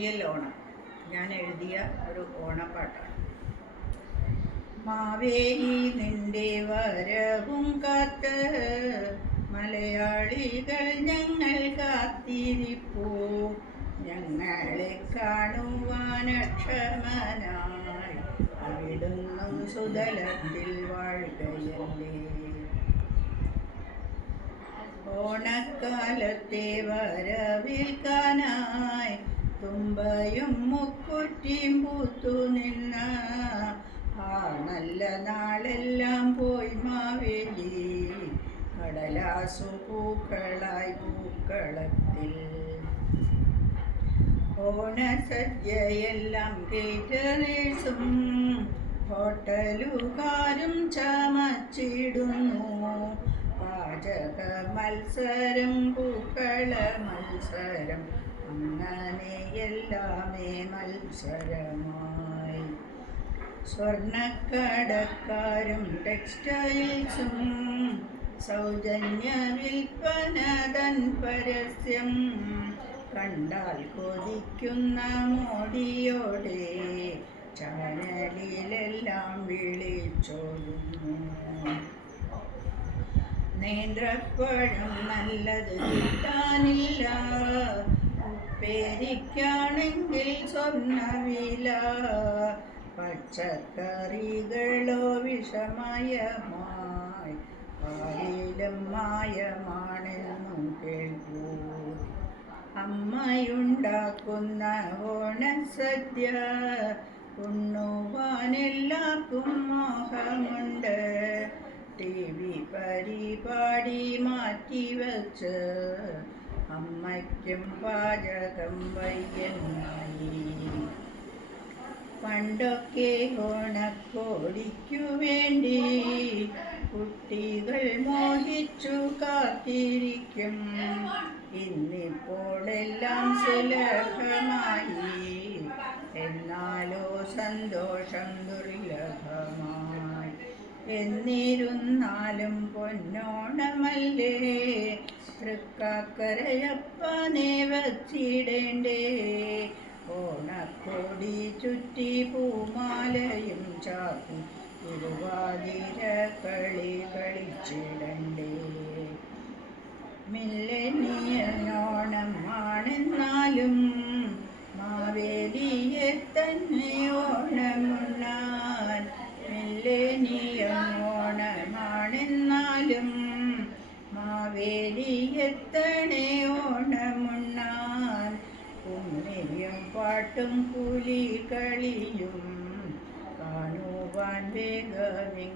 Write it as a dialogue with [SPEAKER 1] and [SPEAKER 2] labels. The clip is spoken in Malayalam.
[SPEAKER 1] പൊന്നിയൽ ഓണം ഞാൻ എഴുതിയ ഒരു ഓണപ്പാട്ടാണ്. മാവേലി നിന്റെ വരവും കാത്ത് മലയാളികൾ ഞങ്ങൾ കാത്തിരിപ്പൂ. ഞങ്ങളെ കാണുവാനക്ഷമനായി അവിടുന്നും സുതലത്തിൽ വാഴുകയല്ലേ. ഓണക്കാലത്തെ വരവേൽക്കാനായി തുമ്പയും മുക്കുറ്റിയും പൂത്തു നിന്ന ആ നല്ല നാളെല്ലാം പോയി മാവേലി. കടലാസു പൂക്കളായി പൂക്കളത്തിൽ. ഓണസദ്യയെല്ലാം കേറ്ററേഴ്സും ഹോട്ടലുകാരും ചമച്ചിടുന്നു. പാചക മത്സരം പൂക്കള മത്സരം അങ്ങനെ എല്ലാമേ മത്സരമായി. സ്വർണക്കടക്കാരും ടെക്സ്റ്റൈൽസും സൗജന്യ വിൽപ്പന തൻ പരസ്യം കണ്ടാൽ കൊതിക്കുന്ന മോടിയോടെ ചാനലിലെല്ലാം വിളിച്ചോടുന്നു നേന്ത്രപ്പഴം നല്ലത് കിട്ടാനില്ല. ഉപ്പേരിക്കാണെങ്കിൽ സ്വർണവില. പച്ചക്കറികളോ വിഷമയമായി. പാലിലും മായമാണെന്നും കേൾക്കൂ. അമ്മയുണ്ടാക്കുന്ന ഓണസദ്യ ഉണ്ണുവാനെല്ലാക്കും മോഹമുണ്ട്. ടി വി പരിപാടി മാറ്റിവെച്ച് അമ്മയ്ക്കും പാചകം വയ്യന്നായി പണ്ടൊക്കെ ഓണക്കോടിക്കു വേണ്ടി കുട്ടികൾ മോഹിച്ചു കാത്തിരിക്കും. ഇന്നിപ്പോൾ എല്ലാം സുലഭമായി. എന്നാലോ സന്തോഷം ദുർലഭമായി എന്നിരുന്നാലും പൊന്നോണമല്ലേ? തൃക്കാക്കരയപ്പനെ വച്ചിടേണ്ടേ? ഓണക്കോടി ചുറ്റി പൂമാലയും ചാത്തി തിരുവാതിര കളി കളിച്ചിടണ്ടേ? മില്ലനിയനോണം മാവേലിയെത്തണേ ഓണമുണ്ണാൻ. കുമ്മിയും പാട്ടും കൂലി കളിയും കാണുവാൻ വേഗമിങ്ങെത്തിടണേ